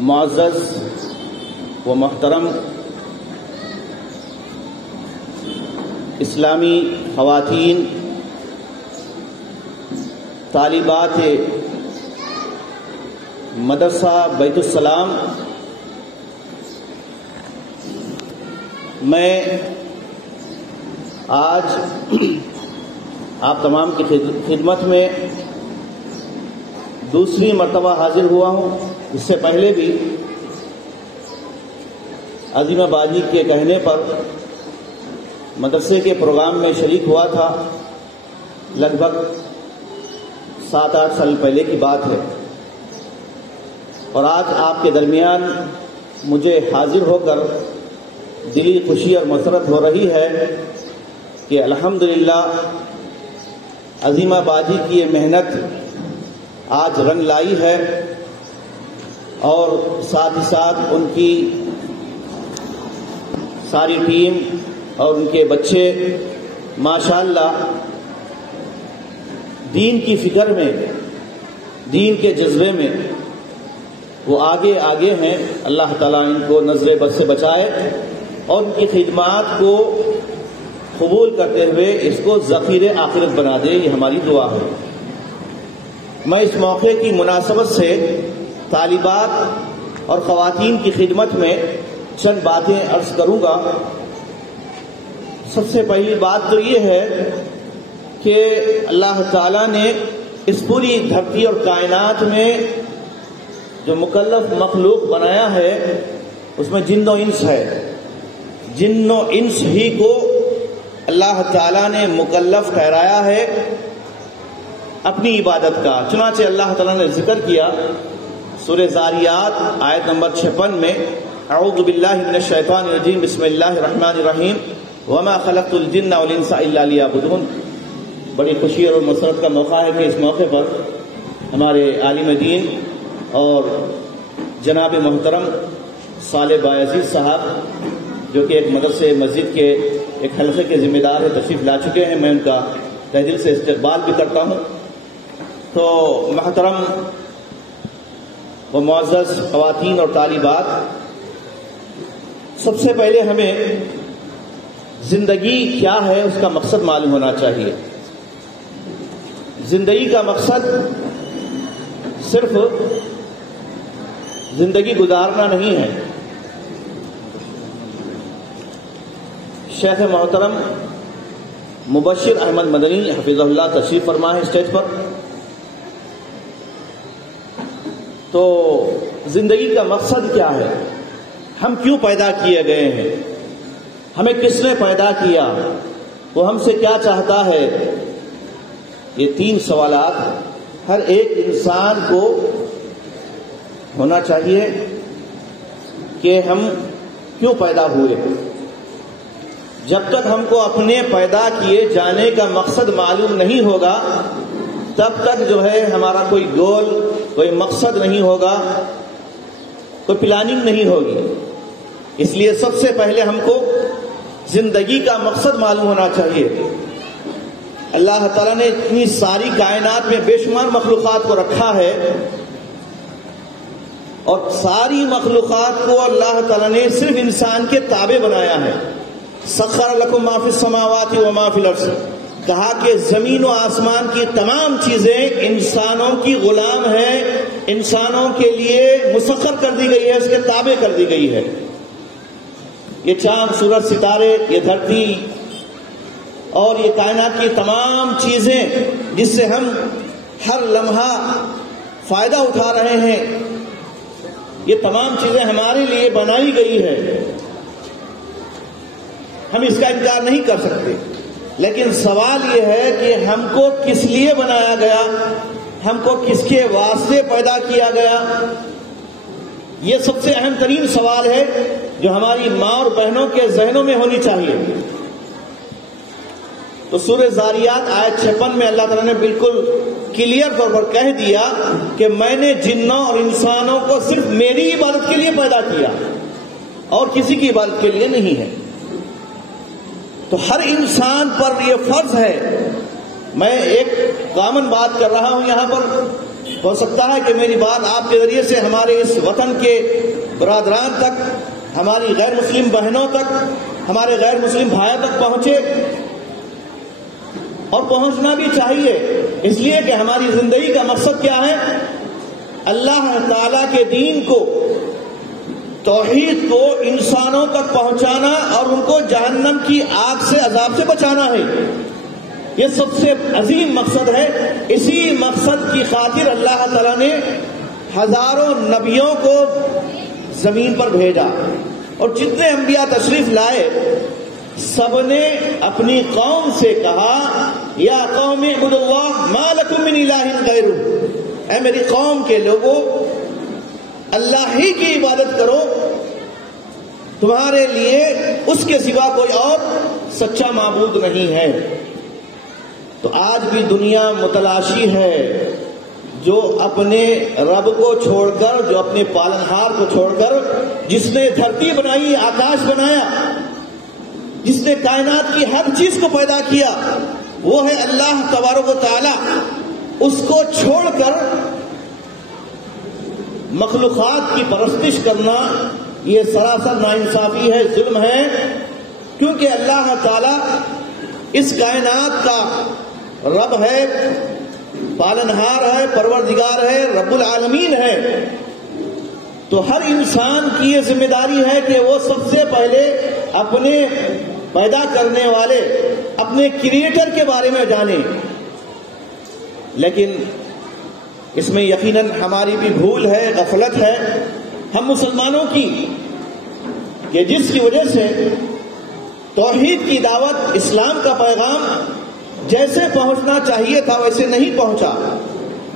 معزز و محترم اسلامی خواتین، طالبات مدرسہ بیت السلام، میں آج آپ تمام کی خدمت میں دوسری مرتبہ حاضر ہوا ہوں۔ اس سے پہلے بھی عظیمہ باجی کے کہنے پر مدرسے کے پروگرام میں شریک ہوا تھا، لگ بھگ 7-8 سال پہلے کی بات ہے، اور آج آپ کے درمیان مجھے حاضر ہو کر دلی خوشی اور مسرت ہو رہی ہے کہ الحمدللہ عظیمہ باجی کی یہ محنت آج رنگ لائی ہے، اور ساتھ ہی ساتھ ان کی ساری ٹیم اور ان کے بچے ماشاءاللہ دین کی فکر میں، دین کے جذبے میں وہ آگے ہیں۔ اللہ تعالیٰ ان کو نظر بد سے بچائے اور ان کی خدمات کو قبول کرتے ہوئے اس کو ذخیر آخرت بنا دے، یہ ہماری دعا ہے۔ میں اس موقع کی مناسبت سے طالبات اور خواتین کی خدمت میں چند باتیں عرض کروں گا۔ سب سے پہلی بات تو یہ ہے کہ اللہ تعالیٰ نے اس پوری دھرتی اور کائنات میں جو مکلف مخلوق بنایا ہے اس میں جن و انس ہے۔ جن و انس ہی کو اللہ تعالیٰ نے مکلف ٹھہرایا ہے اپنی عبادت کا۔ چنانچہ اللہ تعالیٰ نے ذکر کیا سورہ ذاریات آیت نمبر 56 میں، اعوذ باللہ من الشیطان الرجیم، بسم اللہ الرحمن الرحیم، وما خلقت الجن والانس الا لیعبدون۔ بڑی خوشی اور مسرت کا موقع ہے کہ اس موقع پر ہمارے عالم دین اور جناب محترم صالح بایزید صاحب، جو کہ ایک مدرسے مسجد کے ایک حلقے کے ذمہ دار ہے، تشریف لا چکے ہیں۔ میں ان کا تہ دل سے استقبال بھی کرتا ہوں۔ تو محترم و معزز خواتین اور طالبات، سب سے پہلے ہمیں زندگی کیا ہے اس کا مقصد معلوم ہونا چاہیے۔ زندگی کا مقصد صرف زندگی گزارنا نہیں ہے۔ شیخ محترم مبشر احمد مدنی حفظہ اللہ تشریف فرما ہے اسٹیج پر۔ تو زندگی کا مقصد کیا ہے؟ ہم کیوں پیدا کیے گئے ہیں؟ ہمیں کس نے پیدا کیا؟ وہ ہم سے کیا چاہتا ہے؟ یہ 3 سوالات ہر ایک انسان کو ہونا چاہیے کہ ہم کیوں پیدا ہوئے۔ جب تک ہم کو اپنے پیدا کیے جانے کا مقصد معلوم نہیں ہوگا، تب تک جو ہے ہمارا کوئی گول، کوئی مقصد نہیں ہوگا، کوئی پلاننگ نہیں ہوگی۔ اس لیے سب سے پہلے ہم کو زندگی کا مقصد معلوم ہونا چاہیے۔ اللہ تعالیٰ نے اتنی ساری کائنات میں بے شمار مخلوقات کو رکھا ہے، اور ساری مخلوقات کو اللہ تعالیٰ نے صرف انسان کے تابع بنایا ہے۔ سخر لکم ما فی السماوات و ما فی الارض، کہا کہ زمین و آسمان کی تمام چیزیں انسانوں کی غلام ہیں، انسانوں کے لیے مسخر کر دی گئی ہے، اس کے تابع کر دی گئی ہے۔ یہ چاند، سورج، ستارے، یہ دھرتی اور یہ کائنات کی تمام چیزیں جس سے ہم ہر لمحہ فائدہ اٹھا رہے ہیں، یہ تمام چیزیں ہمارے لیے بنائی گئی ہے۔ ہم اس کا انکار نہیں کر سکتے، لیکن سوال یہ ہے کہ ہم کو کس لیے بنایا گیا، ہم کو کس کے واسطے پیدا کیا گیا؟ یہ سب سے اہم ترین سوال ہے جو ہماری ماں اور بہنوں کے ذہنوں میں ہونی چاہیے۔ تو سورہ ذاریات آیت 56 میں اللہ تعالیٰ نے بالکل کلیئر طور پر کہہ دیا کہ میں نے جنوں اور انسانوں کو صرف میری عبادت کے لیے پیدا کیا اور کسی کی عبادت کے لیے نہیں ہے۔ تو ہر انسان پر یہ فرض ہے۔ میں ایک کامن بات کر رہا ہوں یہاں پر، ہو سکتا ہے کہ میری بات آپ کے ذریعے سے ہمارے اس وطن کے برادران تک، ہماری غیر مسلم بہنوں تک، ہمارے غیر مسلم بھائیوں تک پہنچے، اور پہنچنا بھی چاہیے، اس لیے کہ ہماری زندگی کا مقصد کیا ہے؟ اللہ تعالی کے دین کو، توحید کو انسانوں تک پہنچانا اور ان کو جہنم کی آگ سے، عذاب سے بچانا ہے۔ یہ سب سے عظیم مقصد ہے۔ اسی مقصد کی خاطر اللہ تعالیٰ نے ہزاروں نبیوں کو زمین پر بھیجا، اور جتنے انبیاء تشریف لائے سب نے اپنی قوم سے کہا یا قوم اعبدوا اللہ ما لکم من الہ غیرہ، اے میری قوم کے لوگوں اللہ ہی کی عبادت کرو، تمہارے لیے اس کے سوا کوئی اور سچا معبود نہیں ہے۔ تو آج بھی دنیا متلاشی ہے، جو اپنے رب کو چھوڑ کر، جو اپنے پالنہار کو چھوڑ کر، جس نے دھرتی بنائی، آکاش بنایا، جس نے کائنات کی ہر چیز کو پیدا کیا، وہ ہے اللہ تبارک و تعالی، اس کو چھوڑ کر مخلوقات کی پرستش کرنا یہ سراسر ناانصافی ہے، ظلم ہے، کیونکہ اللہ تعالی اس کائنات کا رب ہے، پالنہار ہے، پروردگار ہے، رب العالمین ہے۔ تو ہر انسان کی یہ ذمہ داری ہے کہ وہ سب سے پہلے اپنے پیدا کرنے والے، اپنے کریٹر کے بارے میں جانے۔ لیکن اس میں یقیناً ہماری بھی بھول ہے، غفلت ہے ہم مسلمانوں کی، کہ جس کی وجہ سے توحید کی دعوت، اسلام کا پیغام جیسے پہنچنا چاہیے تھا ویسے نہیں پہنچا۔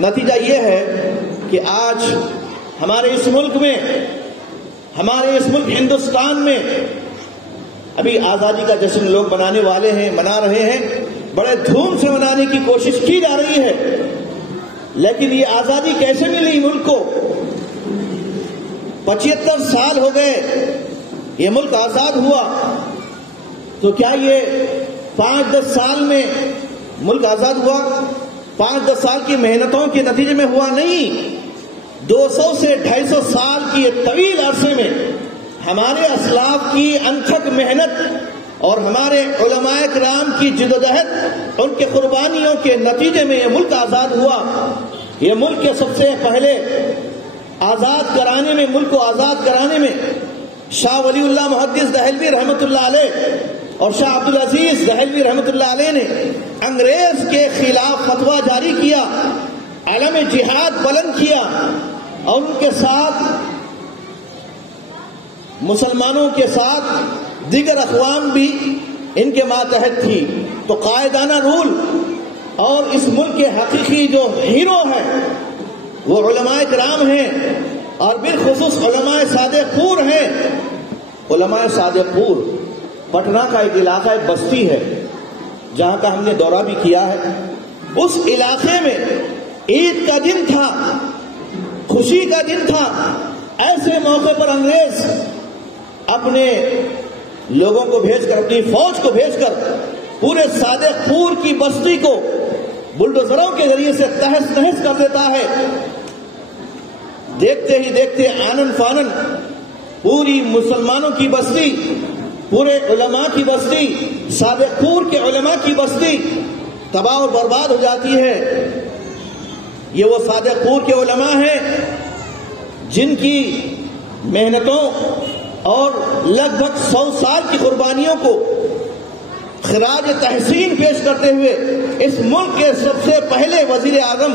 نتیجہ یہ ہے کہ آج ہمارے اس ملک میں، ہمارے اس ملک ہندوستان میں ابھی آزادی کا جشن لوگ منانے والے ہیں، منا رہے ہیں، بڑے دھوم سے منانے کی کوشش کی جا رہی ہے، لیکن یہ آزادی کیسے ملی ملک کو؟ 75 سال ہو گئے یہ ملک آزاد ہوا، تو کیا یہ 5-10 سال میں ملک آزاد ہوا؟ 5-10 سال کی محنتوں کے نتیجے میں ہوا نہیں، 200 سے 250 سال کی طویل عرصے میں ہمارے اسلاف کی انتھک محنت اور ہمارے علماء کرام کی جدوجہد، ان کے قربانیوں کے نتیجے میں یہ ملک آزاد ہوا۔ یہ ملک کے سب سے پہلے آزاد کرانے میں، ملک کو آزاد کرانے میں شاہ ولی اللہ محدث دہلوی رحمۃ اللہ علیہ اور شاہ عبدالعزیز دہلوی رحمۃ اللہ علیہ نے انگریز کے خلاف فتویٰ جاری کیا، علم جہاد بلند کیا، اور ان کے ساتھ مسلمانوں کے ساتھ دیگر اقوام بھی ان کے ماتحت تھی۔ تو قائدانہ رول، اور اس ملک کے حقیقی جو ہیرو ہیں وہ علماء کرام ہیں، اور بالخصوص علماء صادق پور ہیں۔ علماء صادق پور پٹنہ کا ایک علاقہ، ایک بستی ہے جہاں کا ہم نے دورہ بھی کیا ہے۔ اس علاقے میں عید کا دن تھا، خوشی کا دن تھا، ایسے موقع پر انگریز اپنے لوگوں کو بھیج کر، اپنی فوج کو بھیج کر پورے صادق پور کی بستی کو بلڈوزروں کے ذریعے سے تہس نہس کر دیتا ہے۔ دیکھتے ہی دیکھتے آنن فانن پوری مسلمانوں کی بستی، پورے علماء کی بستی، صادق پور کے علماء کی بستی تباہ اور برباد ہو جاتی ہے۔ یہ وہ صادق پور کے علماء ہیں جن کی محنتوں اور لگ بھگ 100 سال کی قربانیوں کو خراج تحسین پیش کرتے ہوئے اس ملک کے سب سے پہلے وزیر اعظم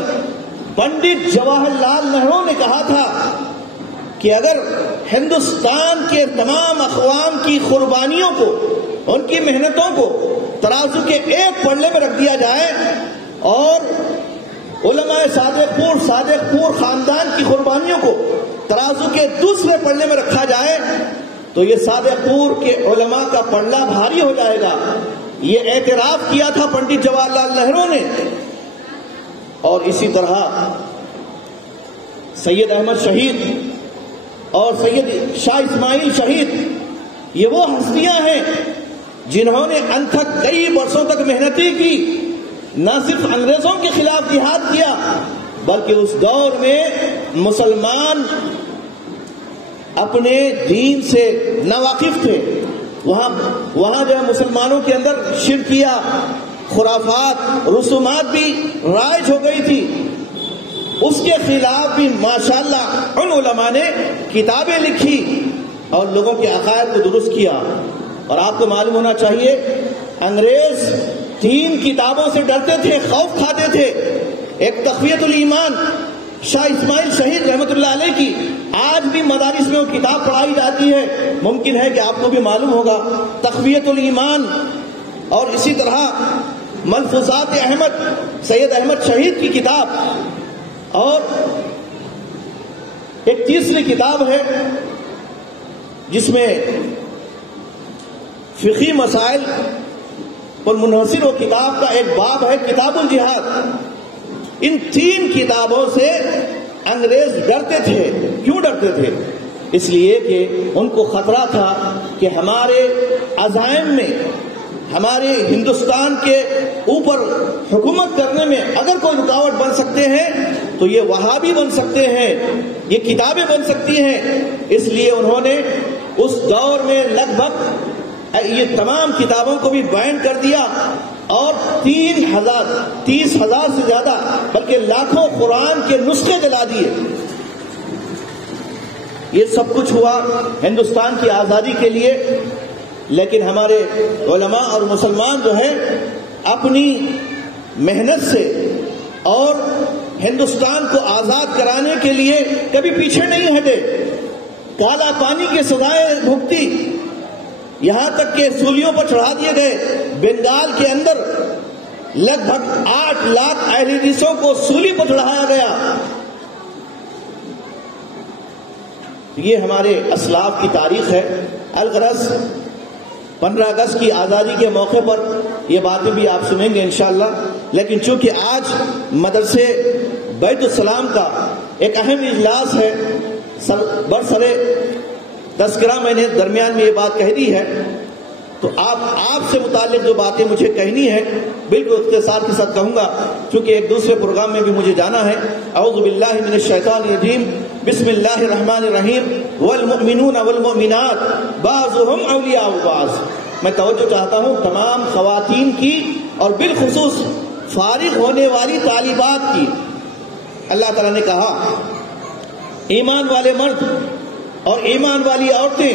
پنڈت جواہر لال نہرو نے کہا تھا کہ اگر ہندوستان کے تمام اقوام کی قربانیوں کو، ان کی محنتوں کو ترازو کے ایک پلڑے میں رکھ دیا جائے اور علماء صادق پور خاندان کی قربانیوں کو ترازو کے دوسرے پلڑے میں رکھا جائے تو یہ صادق پور کے علماء کا پلڑا بھاری ہو جائے گا۔ یہ اعتراف کیا تھا پنڈت جواہر لال نہرو نے۔ اور اسی طرح سید احمد شہید اور سید شاہ اسماعیل شہید، یہ وہ ہستیاں ہیں جنہوں نے انتھک کئی برسوں تک محنتی کی، نہ صرف انگریزوں کے خلاف جہاد کیا بلکہ اس دور میں مسلمان اپنے دین سے ناواقف تھے. وہاں جو ہے مسلمانوں کے اندر شرکیہ، خرافات، رسومات بھی رائج ہو گئی تھی. اس کے خلاف بھی ماشاءاللہ ان علماء نے کتابیں لکھی اور لوگوں کے عقائد کو درست کیا. اور آپ کو معلوم ہونا چاہیے انگریز 3 کتابوں سے ڈرتے تھے، خوف کھاتے تھے. ایک تقویت الایمان شاہ اسماعیل شہید رحمۃ اللہ علیہ کی، آج بھی مدارس میں وہ کتاب پڑھائی جاتی ہے، ممکن ہے کہ آپ کو بھی معلوم ہوگا، تقویت الایمان. اور اسی طرح ملفوظات احمد، سید احمد شہید کی کتاب. اور ایک تیسری کتاب ہے جس میں فقہی مسائل پر منحصر وہ کتاب کا ایک باب ہے کتاب الجہاد. ان 3 کتابوں سے انگریز ڈرتے تھے. کیوں ڈرتے تھے؟ اس لیے کہ ان کو خطرہ تھا کہ ہمارے عزائم میں، ہمارے ہندوستان کے اوپر حکومت کرنے میں اگر کوئی رکاوٹ بن سکتے ہیں تو یہ وہابی بن سکتے ہیں، یہ کتابیں بن سکتی ہیں. اس لیے انہوں نے اس دور میں لگ بھگ یہ تمام کتابوں کو بھی بین کر دیا اور 30,000 سے زیادہ بلکہ لاکھوں قرآن کے نسخے جلا دیے. یہ سب کچھ ہوا ہندوستان کی آزادی کے لیے. لیکن ہمارے علماء اور مسلمان جو ہیں اپنی محنت سے اور ہندوستان کو آزاد کرانے کے لیے کبھی پیچھے نہیں ہٹے. کالا پانی کی سزائیں بھگتی، یہاں تک کہ سولیوں پر چڑھا دیے گئے. بنگال کے اندر لگ بھگ 8 لاکھ اہل حدیثوں کو سولی پر چڑھایا گیا. یہ ہمارے اسلاف کی تاریخ ہے. الغرض 15 اگست کی آزادی کے موقع پر یہ باتیں بھی آپ سنیں گے انشاءاللہ. لیکن چونکہ آج مدرسے بیت السلام کا ایک اہم اجلاس ہے، برسرے تذکرہ میں نے درمیان میں یہ بات کہہ دی ہے، تو آپ سے متعلق جو باتیں مجھے کہنی ہے بالکل اختصار کے ساتھ کہوں گا، چونکہ ایک دوسرے پروگرام میں بھی مجھے جانا ہے. اعوذ باللہ من الشیطان الرجیم، بسم اللہ الرحمن الرحیم. والمؤمنون والمؤمنات بعضهم اولیاء بعض. میں توجہ چاہتا ہوں تمام خواتین کی اور بالخصوص فارغ ہونے والی طالبات کی. اللہ تعالیٰ نے کہا ایمان والے مرد اور ایمان والی عورتیں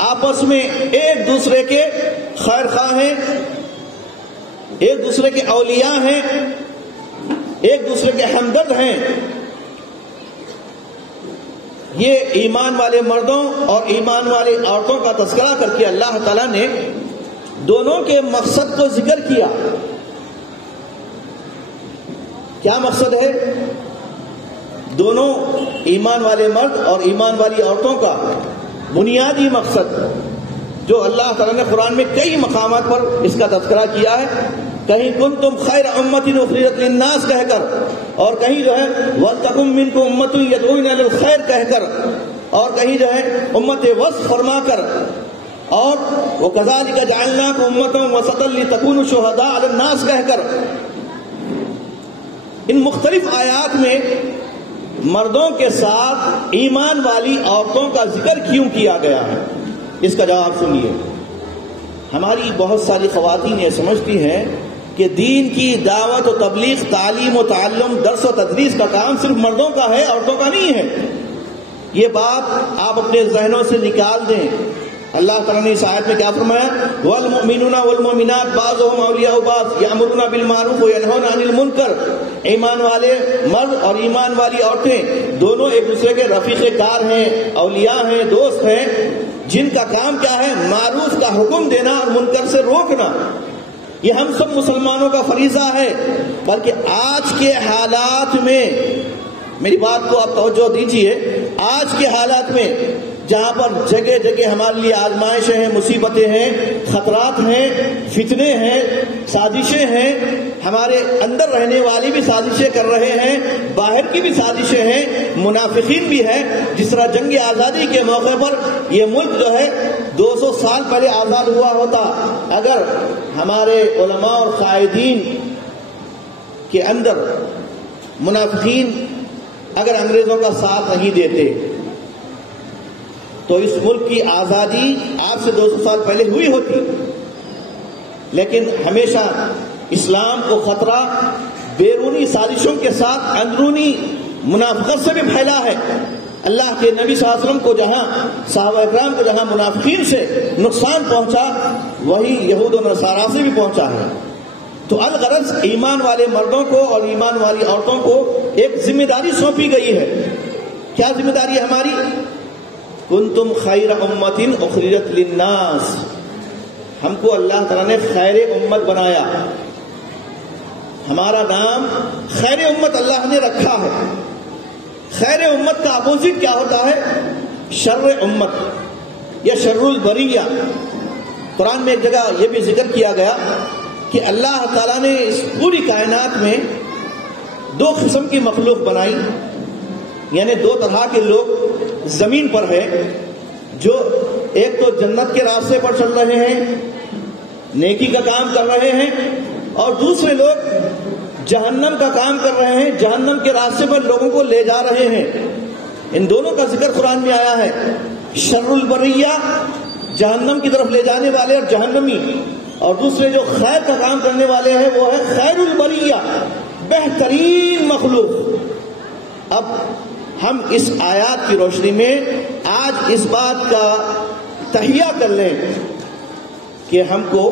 آپس میں ایک دوسرے کے خیر خواہ ہیں، ایک دوسرے کے اولیاء ہیں، ایک دوسرے کے ہمدرد ہیں. یہ ایمان والے مردوں اور ایمان والی عورتوں کا تذکرہ کر کے اللہ تعالیٰ نے دونوں کے مقصد کو ذکر کیا. کیا مقصد ہے؟ دونوں ایمان والے مرد اور ایمان والی عورتوں کا بنیادی مقصد جو اللہ تعالیٰ نے قرآن میں کئی مقامات پر اس کا تذکرہ کیا ہے. کہیں کنتم خیر امۃ اخرجت للناس کہہ کر، اور کہیں جو ہے وَلْتَكُن مِّنكُمْ أُمَّةٌ يَدْعُونَ إِلَى الْخَيْرِ کہہ کر، اور کہیں جو ہے امت وسط فرما کر، اور وَكَذَلِكَ جَعَلْنَاكُمْ أُمَّةً وَسَطًا لِتَكُونُوا شُهَدَاءَ عَلَى النَّاسِ کہہ کر. ان مختلف آیات میں مردوں کے ساتھ ایمان والی عورتوں کا ذکر کیوں کیا گیا ہے؟ اس کا جواب سنیے. ہماری بہت ساری خواتین یہ سمجھتی ہیں کہ دین کی دعوت و تبلیغ، تعلیم و تعلم، درس و تدریس کا کام صرف مردوں کا ہے، عورتوں کا نہیں ہے. یہ بات آپ اپنے ذہنوں سے نکال دیں. اللہ تعالیٰ نے اس آیت میں کیا فرمایا؟ والمؤمنون والمؤمنات بعضهم اولیاء بعض یامرون بالمعروف وینہون عن المنکر. ایمان والے مرد اور ایمان والی عورتیں دونوں ایک دوسرے کے رفیق کار ہیں، اولیاء ہیں، دوست ہیں، جن کا کام کیا ہے؟ معروف کا حکم دینا اور منکر سے روکنا. یہ ہم سب مسلمانوں کا فریضہ ہے. بلکہ آج کے حالات میں، میری بات کو آپ توجہ دیجئے، آج کے حالات میں جہاں پر جگہ جگہ ہمارے لیے آزمائشیں ہیں، مصیبتیں ہیں، خطرات ہیں، فتنے ہیں، سازشیں ہیں، ہمارے اندر رہنے والی بھی سازشیں کر رہے ہیں، باہر کی بھی سازشیں ہیں، منافقین بھی ہیں. جس طرح جنگ آزادی کے موقع پر یہ ملک جو ہے 200 سال پہلے آزاد ہوا ہوتا، اگر ہمارے علماء اور قائدین کے اندر منافقین اگر انگریزوں کا ساتھ نہیں دیتے تو اس ملک کی آزادی آج سے 200 سال پہلے ہوئی ہوتی. لیکن ہمیشہ اسلام کو خطرہ بیرونی سازشوں کے ساتھ اندرونی منافقت سے بھی پھیلا ہے. اللہ کے نبی صلی اللہ علیہ وسلم کو جہاں صحابہ اکرام کو جہاں منافقین سے نقصان پہنچا وہی یہود و نصارا سے بھی پہنچا ہے. تو الغرض ایمان والے مردوں کو اور ایمان والی عورتوں کو ایک ذمہ داری سونپی گئی ہے. کیا ذمہ داری ہے ہماری؟ کنتم خیر امت اخرجت للناس. ہم کو اللہ تعالیٰ نے خیر امت بنایا. ہمارا نام خیر امت اللہ نے رکھا ہے. خیر امت کا اپوزٹ کیا ہوتا ہے؟ شر امت یا شر البریہ. قرآن میں ایک جگہ یہ بھی ذکر کیا گیا کہ اللہ تعالیٰ نے اس پوری کائنات میں 2 قسم کی مخلوق بنائی. یعنی 2 طرح کے لوگ زمین پر ہیں. جو ایک تو جنت کے راستے پر چل رہے ہیں, نیکی کا کام کر رہے ہیں, اور دوسرے لوگ جہنم کا کام کر رہے ہیں, جہنم کے راستے پر لوگوں کو لے جا رہے ہیں. ان دونوں کا ذکر قرآن میں آیا ہے. شر البریہ جہنم کی طرف لے جانے والے اور جہنمی, اور دوسرے جو خیر کا کام کرنے والے ہیں وہ ہے خیر البریہ, بہترین مخلوق. اب ہم اس آیات کی روشنی میں آج اس بات کا تہیہ کر لیں کہ ہم کو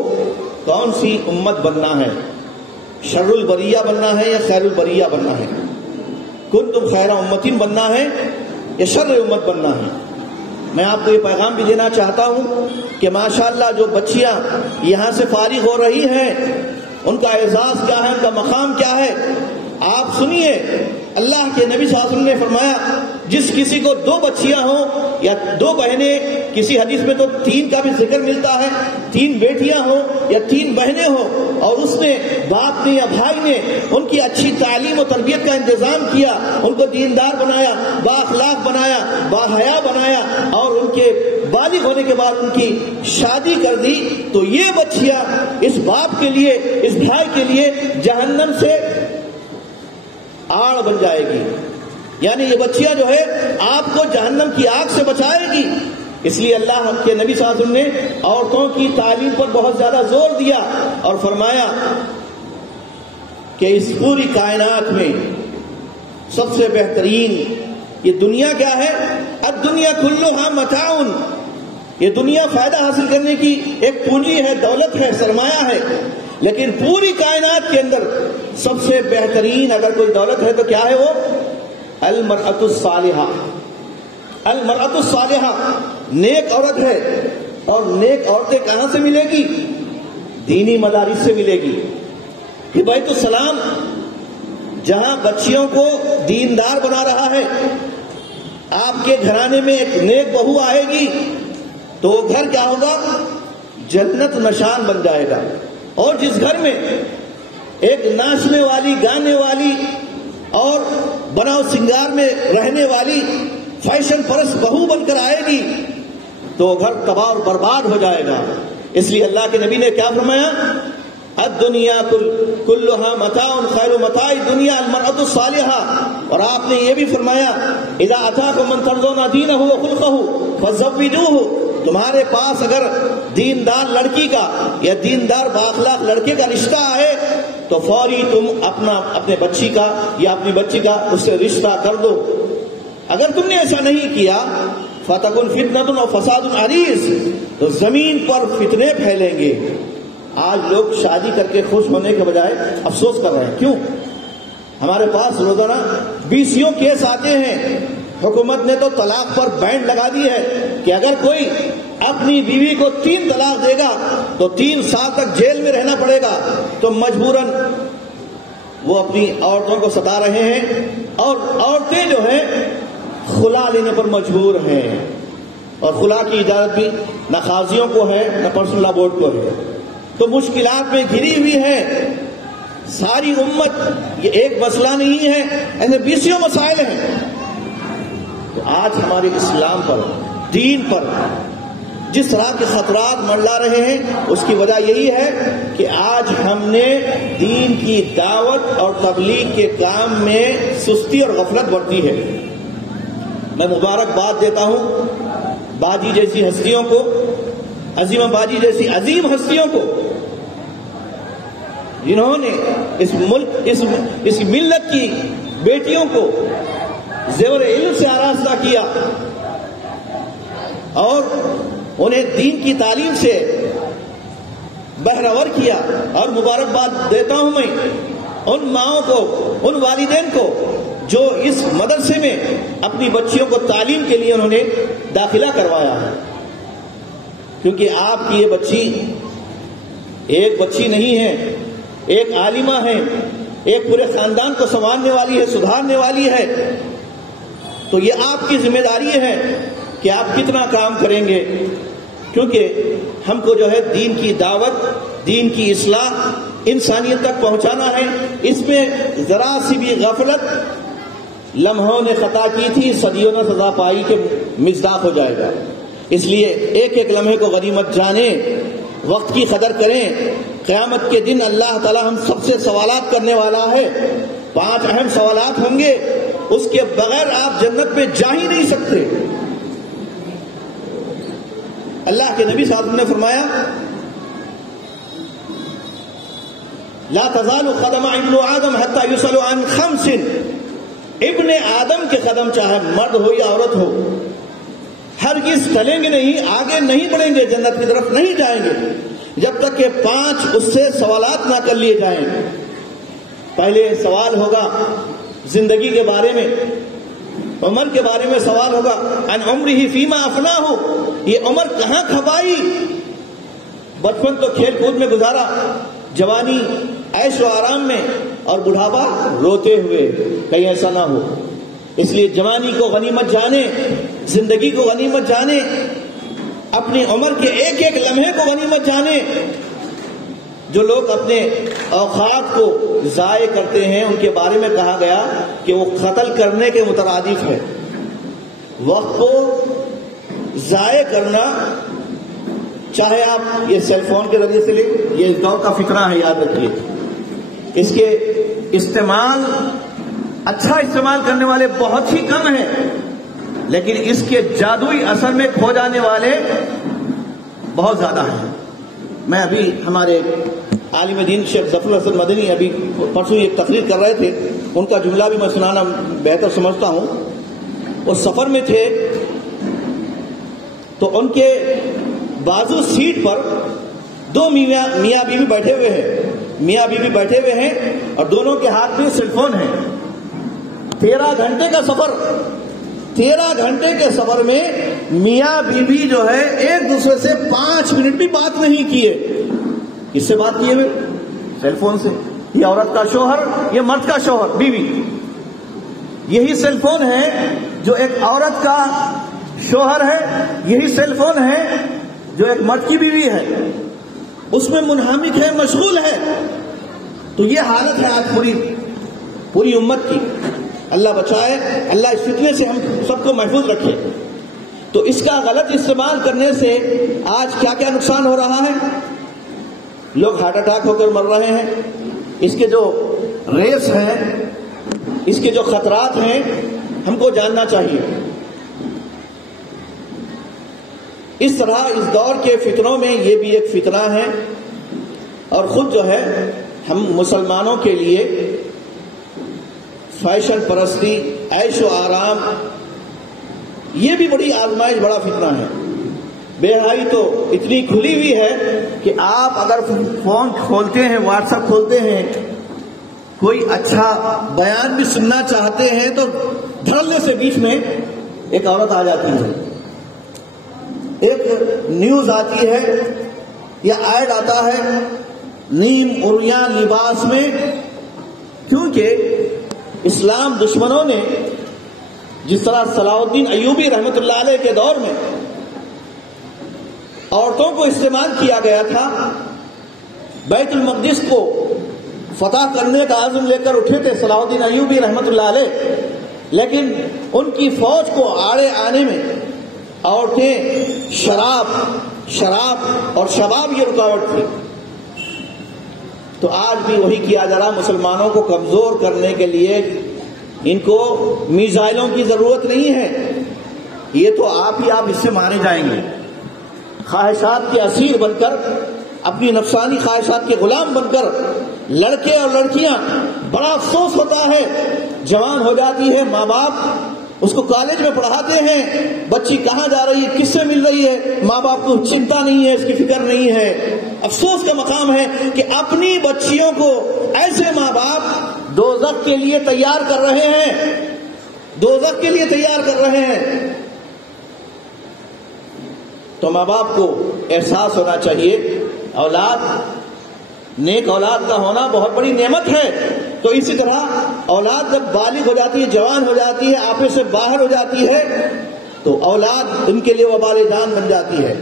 کون سی امت بننا ہے, شر البریہ بننا ہے یا خیر البریہ بننا ہے, کنتم خیر امتین بننا ہے یا شر امت بننا ہے. میں آپ کو یہ پیغام بھی دینا چاہتا ہوں کہ ماشاءاللہ جو بچیاں یہاں سے فارغ ہو رہی ہیں ان کا اعزاز کیا ہے, ان کا مقام کیا ہے. آپ سنیے, اللہ کے نبی صلی اللہ علیہ وسلم نے فرمایا جس کسی کو 2 بچیاں ہوں یا 2 بہنیں, کسی حدیث میں تو 3 کا بھی ذکر ملتا ہے, 3 بیٹیاں ہوں یا 3 بہنیں ہوں, اور اس نے باپ نے یا بھائی نے ان کی اچھی تعلیم و تربیت کا انتظام کیا, ان کو دیندار بنایا, با اخلاق بنایا, با حیا بنایا, اور ان کے بالغ ہونے کے بعد ان کی شادی کر دی, تو یہ بچیاں اس باپ کے لیے, اس بھائی کے لیے جہنم سے آڑ بن جائے گی. یعنی یہ بچیاں جو ہے آپ کو جہنم کی آگ سے بچائے گی. اس لیے اللہ کے نبی صلی اللہ علیہ وسلم نے عورتوں کی تعلیم پر بہت زیادہ زور دیا اور فرمایا کہ اس پوری کائنات میں سب سے بہترین یہ دنیا کیا ہے؟ الدنیا کلھا متاع. یہ دنیا فائدہ حاصل کرنے کی ایک پونجی ہے, دولت ہے, سرمایہ ہے. لیکن پوری کائنات کے اندر سب سے بہترین اگر کوئی دولت ہے تو کیا ہے وہ؟ المرأۃ الصالحہ. المرأۃ الصالحہ نیک عورت ہے. اور نیک عورتیں کہاں سے ملے گی؟ دینی مدارس سے ملے گی. کہ بیت السلام جہاں بچیوں کو دیندار بنا رہا ہے, آپ کے گھرانے میں ایک نیک بہو آئے گی تو وہ گھر کیا ہوگا؟ جنت نشان بن جائے گا. اور جس گھر میں ایک ناچنے والی, گانے والی اور بناؤ سنگار میں رہنے والی فیشن پرست بہو بن کر آئے گی تو گھر تباہ اور برباد ہو جائے گا. اس لیے اللہ کے نبی نے کیا فرمایا؟ الدنیا کلھا متاع خیر متاع الدنیا المرأۃ الصالحہ. اور آپ نے یہ بھی فرمایا اذا اتاکم من ترضون دینہ وخلقہ فزوجوہ. تمہارے پاس اگر دیندار لڑکی کا یا دیندار بااخلاق لڑکے کا رشتہ آئے تو فوری تم اپنے بچی کا یا اپنی بچی کا اس سے رشتہ کر دو. اگر تم نے ایسا نہیں کیا فتکن فتنۃ و فساد عریض, تو زمین پر فتنے پھیلیں گے. آج لوگ شادی کر کے خوش ہونے کے بجائے افسوس کر رہے ہیں. کیوں؟ ہمارے پاس روزانہ 20 کیس آتے ہیں. حکومت نے تو طلاق پر بین لگا دی ہے کہ اگر کوئی اپنی بیوی کو 3 طلاق دے گا تو 3 سال تک جیل میں رہنا پڑے گا. تو مجبوراً وہ اپنی عورتوں کو ستا رہے ہیں, اور عورتیں جو ہیں خلا لینے پر مجبور ہیں. اور خلا کی اجازت بھی نہ قاضیوں کو ہے نہ پرسنل لا بورڈ کو ہے. تو مشکلات میں گھری ہوئی ہے ساری امت. یہ ایک مسئلہ نہیں ہے, ایسے 20 مسائل ہیں. تو آج ہمارے اسلام پر, دین پر جس طرح کے خطرات منڈلا رہے ہیں اس کی وجہ یہی ہے کہ آج ہم نے دین کی دعوت اور تبلیغ کے کام میں سستی اور غفلت برتی ہے۔ میں مبارکباد دیتا ہوں باجی جیسی ہستیوں کو، عظیم باجی جیسی عظیم ہستیوں کو، جنہوں نے اس ملک اس ملت کی بیٹیوں کو زیور علم سے آراستہ کیا اور انہیں دین کی تعلیم سے بہرور کیا۔ اور مبارکباد دیتا ہوں میں ان ماؤں کو، ان والدین کو جو اس مدرسے میں اپنی بچیوں کو تعلیم کے لیے انہوں نے داخلہ کروایا ہے، کیونکہ آپ کی یہ بچی ایک بچی نہیں ہے، ایک عالمہ ہے، ایک پورے خاندان کو سنوارنے والی ہے، سدھارنے والی ہے۔ تو یہ آپ کی ذمہ داری ہے کہ آپ کتنا کام کریں گے، کیونکہ ہم کو جو ہے دین کی دعوت، دین کی اصلاح انسانیت تک پہنچانا ہے۔ اس میں ذرا سی بھی غفلت، لمحوں نے خطا کی تھی صدیوں نے سزا پائی کے مصداق ہو جائے گا۔ اس لیے ایک ایک لمحے کو غنیمت جانیں، وقت کی قدر کریں۔ قیامت کے دن اللہ تعالی ہم سب سے سوالات کرنے والا ہے۔ 5 اہم سوالات ہوں گے، اس کے بغیر آپ جنت میں جا ہی نہیں سکتے۔ اللہ کے نبی صلی اللہ علیہ وسلم نے فرمایا لا تزال قدم ابن آدم حتى يسأل عن 5۔ ابن آدم کے قدم چاہے مرد ہو یا عورت ہو ہرگز چلیں گے نہیں، آگے نہیں بڑھیں گے، جنت کی طرف نہیں جائیں گے جب تک کہ 5 اس سے سوالات نہ کر لیے جائیں۔ پہلے سوال ہوگا زندگی کے بارے میں، عمر کے بارے میں سوال ہوگا، ان عمرہ فیما افناہ، یہ عمر کہاں کھپائی؟ بچپن تو کھیل کود میں گزارا، جوانی عیش و آرام میں، اور بڑھاپا روتے ہوئے، کہیں ایسا نہ ہو۔ اس لیے جوانی کو غنیمت جانے، زندگی کو غنیمت جانے، اپنی عمر کے ایک ایک لمحے کو غنیمت جانے۔ جو لوگ اپنے اوقات کو ضائع کرتے ہیں ان کے بارے میں کہا گیا کہ وہ قتل کرنے کے مترادف ہے۔ وقت کو ضائع کرنا، چاہے آپ یہ سیل فون کے ذریعے سے لیں، یہ اس دور کا فطرہ ہے، یاد رکھیے۔ اس کے استعمال، اچھا استعمال کرنے والے بہت ہی کم ہیں، لیکن اس کے جادوئی اثر میں کھو جانے والے بہت زیادہ ہیں۔ میں ابھی ہمارے عالم دین شیخ ظفر الحسن مدنی ابھی پرسوں ایک تقریر کر رہے تھے، ان کا جملہ بھی میں سنانا بہتر سمجھتا ہوں۔ وہ سفر میں تھے تو ان کے بازو سیٹ پر 2 میاں بیوی بیٹھے ہوئے ہیں، میاں بیوی بیٹھے ہوئے ہیں اور دونوں کے ہاتھ میں سیل فون ہے۔ 13 گھنٹے کا سفر، 13 گھنٹے کے سفر میں میاں بیوی جو ہے ایک دوسرے سے 5 منٹ بھی بات نہیں کیے۔ کس سے بات کیے ہوئے؟ سیل فون سے۔ یہ عورت کا شوہر، یہ مرد کا شوہر، بیوی۔ یہی سیل فون ہے جو ایک عورت کا شوہر ہے، یہی سیل فون ہے جو ایک مرد کی بیوی ہے، اس میں منہمک ہے، مشغول ہے۔ تو یہ حالت ہے آج پوری امت کی۔ اللہ بچائے، اللہ اس فتنے سے ہم سب کو محفوظ رکھے۔ تو اس کا غلط استعمال کرنے سے آج کیا کیا نقصان ہو رہا ہے؟ لوگ ہارٹ اٹیک ہو کر مر رہے ہیں۔ اس کے جو ریس ہیں، اس کے جو خطرات ہیں، ہم کو جاننا چاہیے۔ اس طرح اس دور کے فتنوں میں یہ بھی ایک فتنہ ہے، اور خود جو ہے ہم مسلمانوں کے لیے فیشن پرستی، عیش و آرام، یہ بھی بڑی آزمائش، بڑا فتنہ ہے۔ بے حیائی تو اتنی کھلی ہوئی ہے کہ آپ اگر فون کھولتے ہیں، واٹس ایپ کھولتے ہیں، کوئی اچھا بیان بھی سننا چاہتے ہیں تو دھڑلے سے بیچ میں ایک عورت آ جاتی ہے، ایک نیوز آتی ہے یا ایڈ آتا ہے نیم عریاں لباس میں، کیونکہ اسلام دشمنوں نے جس طرح صلاح الدین ایوبی رحمت اللہ علیہ کے دور میں عورتوں کو استعمال کیا گیا تھا، بیت المقدس کو فتح کرنے کا عزم لے کر اٹھے تھے صلاح الدین ایوبی رحمت اللہ علیہ، لیکن ان کی فوج کو آڑے آنے میں عورتیں، شراب اور شباب یہ رکاوٹ تھی. تو آج بھی وہی کیا جا رہا. مسلمانوں کو کمزور کرنے کے لیے ان کو میزائلوں کی ضرورت نہیں ہے. یہ تو آپ ہی آپ اس سے مارے جائیں گے. خواہشات کے اسیر بن کر، اپنی نفسانی خواہشات کے غلام بن کر لڑکے اور لڑکیاں، بڑا افسوس ہوتا ہے، جوان ہو جاتی ہے، ماں باپ اس کو کالج میں پڑھاتے ہیں، بچی کہاں جا رہی ہے، کس سے مل رہی ہے، ماں باپ کو چنتا نہیں ہے، اس کی فکر نہیں ہے. افسوس کا مقام ہے کہ اپنی بچیوں کو ایسے ماں باپ دوزخ کے لیے تیار کر رہے ہیں، دوزخ کے لیے تیار کر رہے ہیں. تو ماں باپ کو احساس ہونا چاہیے اولاد، نیک اولاد کا ہونا بہت بڑی نعمت ہے. تو اسی طرح اولاد جب بالغ ہو جاتی ہے، جوان ہو جاتی ہے، آپے سے باہر ہو جاتی ہے، تو اولاد ان کے لیے وبال جان بن جاتی ہے.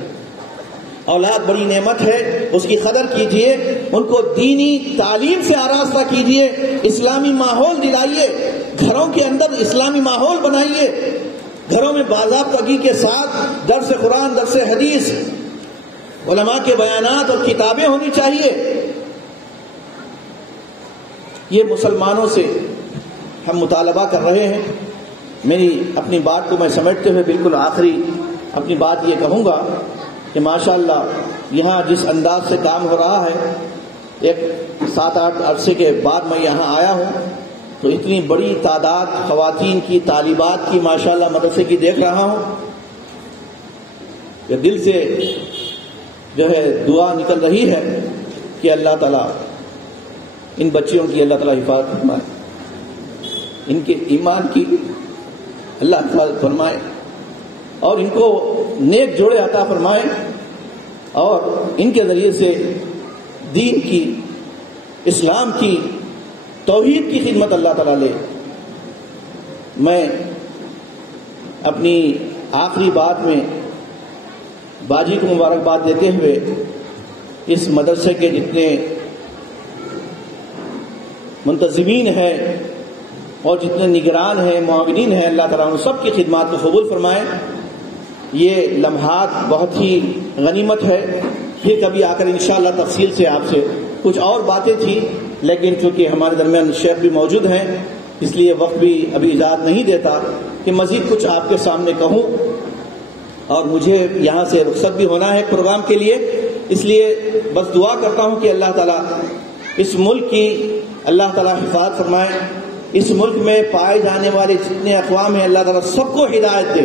اولاد بڑی نعمت ہے، اس کی قدر کیجئے، ان کو دینی تعلیم سے آراستہ کیجئے، اسلامی ماحول دلائیے، گھروں کے اندر اسلامی ماحول بنائیے، گھروں میں باضابطگی کے ساتھ درس قرآن، درس حدیث، علماء کے بیانات اور کتابیں ہونی چاہیے. یہ مسلمانوں سے ہم مطالبہ کر رہے ہیں. میری اپنی بات کو میں سمیٹتے ہوئے بالکل آخری اپنی بات یہ کہوں گا کہ ماشاءاللہ یہاں جس انداز سے کام ہو رہا ہے، ایک 7-8 عرصے کے بعد میں یہاں آیا ہوں تو اتنی بڑی تعداد خواتین کی، طالبات کی ماشاءاللہ مدرسے کی دیکھ رہا ہوں کہ دل سے جو ہے دعا نکل رہی ہے کہ اللہ تعالیٰ ان بچیوں کی اللہ تعالیٰ حفاظت فرمائے، ان کے ایمان کی اللہ حفاظت فرمائے، اور ان کو نیک جوڑے عطا فرمائے، اور ان کے ذریعے سے دین کی، اسلام کی، توحید کی خدمت اللہ تعالیٰ لے. میں اپنی آخری بات میں باجی کو مبارکباد دیتے ہوئے اس مدرسے کے جتنے منتظمین ہیں اور جتنے نگران ہیں، معاونین ہیں، اللہ تعالیٰ ان سب کی خدمات کو قبول فرمائے. یہ لمحات بہت ہی غنیمت ہے. پھر کبھی آ کر انشاءاللہ تفصیل سے آپ سے کچھ اور باتیں تھی، لیکن چونکہ ہمارے درمیان شیخ بھی موجود ہیں اس لیے وقت بھی ابھی اجازت نہیں دیتا کہ مزید کچھ آپ کے سامنے کہوں، اور مجھے یہاں سے رخصت بھی ہونا ہے پروگرام کے لیے. اس لیے بس دعا کرتا ہوں کہ اللہ تعالیٰ اس ملک کی اللہ تعالیٰ حفاظت فرمائے. اس ملک میں پائے جانے والے جتنے اقوام ہیں اللہ تعالیٰ سب کو ہدایت دے.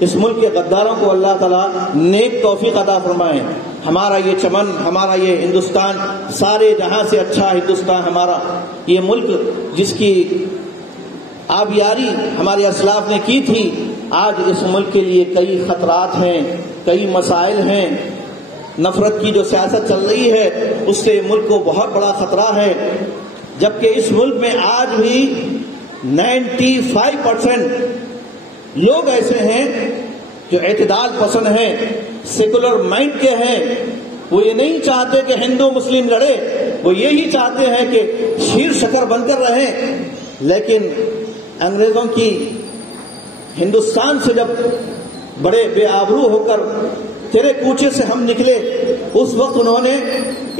اس ملک کے غداروں کو اللہ تعالیٰ نیک توفیق عطا فرمائے. ہمارا یہ چمن، ہمارا یہ ہندوستان سارے جہاں سے اچھا ہندوستان، ہمارا یہ ملک جس کی آبیاری ہمارے اسلاف نے کی تھی، آج اس ملک کے لیے کئی خطرات ہیں، کئی مسائل ہیں. نفرت کی جو سیاست چل رہی ہے اس سے ملک کو بہت بڑا خطرہ ہے، جبکہ اس ملک میں آج بھی 95% لوگ ایسے ہیں جو اعتدال پسند ہیں، سیکولر مائنڈ کے ہیں. وہ یہ نہیں چاہتے کہ ہندو مسلم لڑے، وہ یہی چاہتے ہیں کہ شیر شکر بن کر رہیں. لیکن انگریزوں کی ہندوستان سے جب بڑے بے آبرو ہو کر تیرے کوچے سے ہم نکلے، اس وقت انہوں نے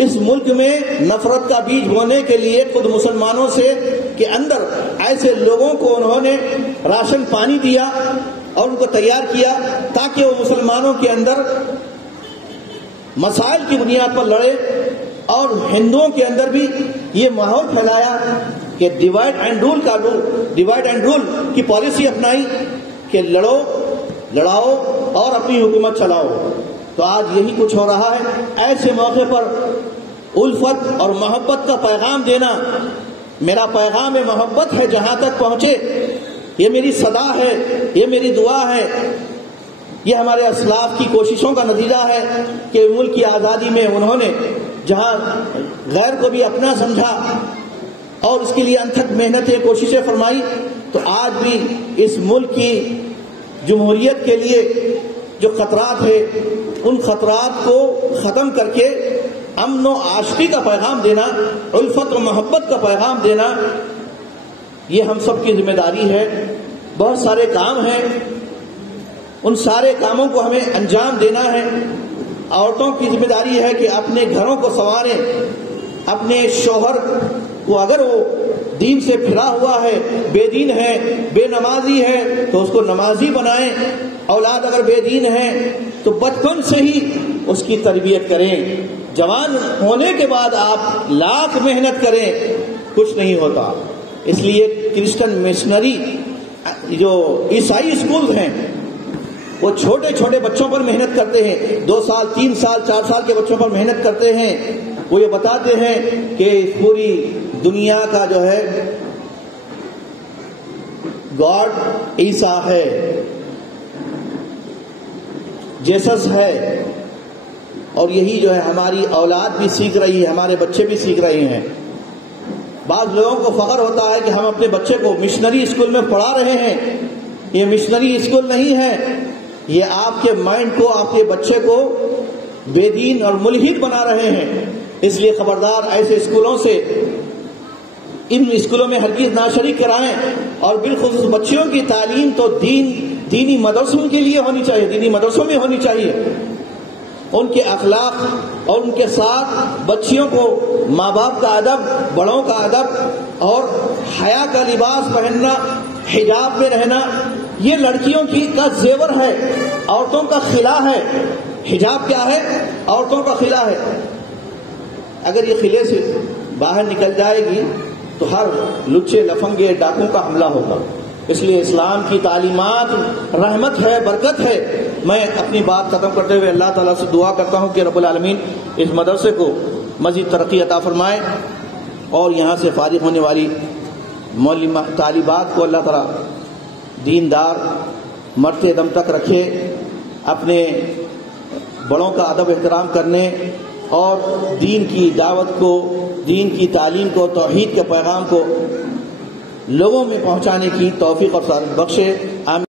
اس ملک میں نفرت کا بیج بونے کے لیے خود مسلمانوں سے کے اندر ایسے لوگوں کو انہوں نے راشن پانی دیا اور ان کو تیار کیا تاکہ وہ مسلمانوں کے اندر مسائل کی بنیاد پر لڑے، اور ہندوؤں کے اندر بھی یہ ماحول پھیلایا کہ ڈیوائڈ اینڈ رول کی پالیسی اپنائی کہ لڑو، لڑاؤ اور اپنی حکومت چلاؤ. تو آج یہی کچھ ہو رہا ہے. ایسے موقع پر الفت اور محبت کا پیغام دینا، میرا پیغام محبت ہے جہاں تک پہنچے، یہ میری صدا ہے، یہ میری دعا ہے. یہ ہمارے اسلاف کی کوششوں کا نتیجہ ہے کہ ملک کی آزادی میں انہوں نے جہاں غیر کو بھی اپنا سمجھا اور اس کے لیے انتھک محنتیں، کوششیں فرمائی، تو آج بھی اس ملک کی جمہوریت کے لیے جو خطرات ہیں ان خطرات کو ختم کر کے امن و آشتی کا پیغام دینا، الفت و محبت کا پیغام دینا، یہ ہم سب کی ذمہ داری ہے. بہت سارے کام ہیں ان سارے کاموں کو ہمیں انجام دینا ہے۔ عورتوں کی ذمہ داری ہے کہ اپنے گھروں کو سنواریں، اپنے شوہر کو اگر وہ دین سے پھرا ہوا ہے، بے دین ہے، بے نمازی ہے، تو اس کو نمازی بنائیں۔ اولاد اگر بے دین ہے تو بچپن سے ہی اس کی تربیت کریں۔ جوان ہونے کے بعد آپ لاکھ محنت کریں، کچھ نہیں ہوتا۔ اس لیے کرسچن مشنری جو عیسائی اسکول ہیں وہ چھوٹے چھوٹے بچوں پر محنت کرتے ہیں، 2 سال 3 سال 4 سال کے بچوں پر محنت کرتے ہیں۔ وہ یہ بتاتے ہیں کہ پوری دنیا کا جو ہے گاڈ عیسیٰ ہے، جیسس ہے، اور یہی جو ہے ہماری اولاد بھی سیکھ رہی ہے، ہمارے بچے بھی سیکھ رہے ہیں۔ بعض لوگوں کو فخر ہوتا ہے کہ ہم اپنے بچے کو مشنری اسکول میں پڑھا رہے ہیں۔ یہ مشنری اسکول نہیں ہے، یہ آپ کے مائنڈ کو، آپ کے بچے کو بے دین اور ملحد بنا رہے ہیں۔ اس لیے خبردار ایسے اسکولوں سے، ان اسکولوں میں ہرگز نہ شریک کرائیں، اور بالخصوص بچیوں کی تعلیم تو دینی مدرسوں کے لیے ہونی چاہیے، دینی مدرسوں میں ہونی چاہیے۔ ان کے اخلاق اور ان کے ساتھ بچیوں کو ماں باپ کا ادب، بڑوں کا ادب اور حیا کا لباس پہننا، حجاب میں رہنا، یہ لڑکیوں کا زیور ہے، عورتوں کا خلا ہے۔ حجاب کیا ہے؟ عورتوں کا خلا ہے۔ اگر یہ خلے سے باہر نکل جائے گی تو ہر لچے لفنگے ڈاکوں کا حملہ ہوگا۔ اس لیے اسلام کی تعلیمات رحمت ہے، برکت ہے۔ میں اپنی بات ختم کرتے ہوئے اللہ تعالیٰ سے دعا کرتا ہوں کہ رب العالمین اس مدرسے کو مزید ترقی عطا فرمائے، اور یہاں سے فارغ ہونے والی معلمہ طالبات کو اللہ تعالیٰ دیندار مرتے دم تک رکھے، اپنے بڑوں کا ادب احترام کرنے اور دین کی دعوت کو، دین کی تعلیم کو، توحید کے پیغام کو لوگوں میں پہنچانے کی توفیق اور سعادت بخشے۔ آمین۔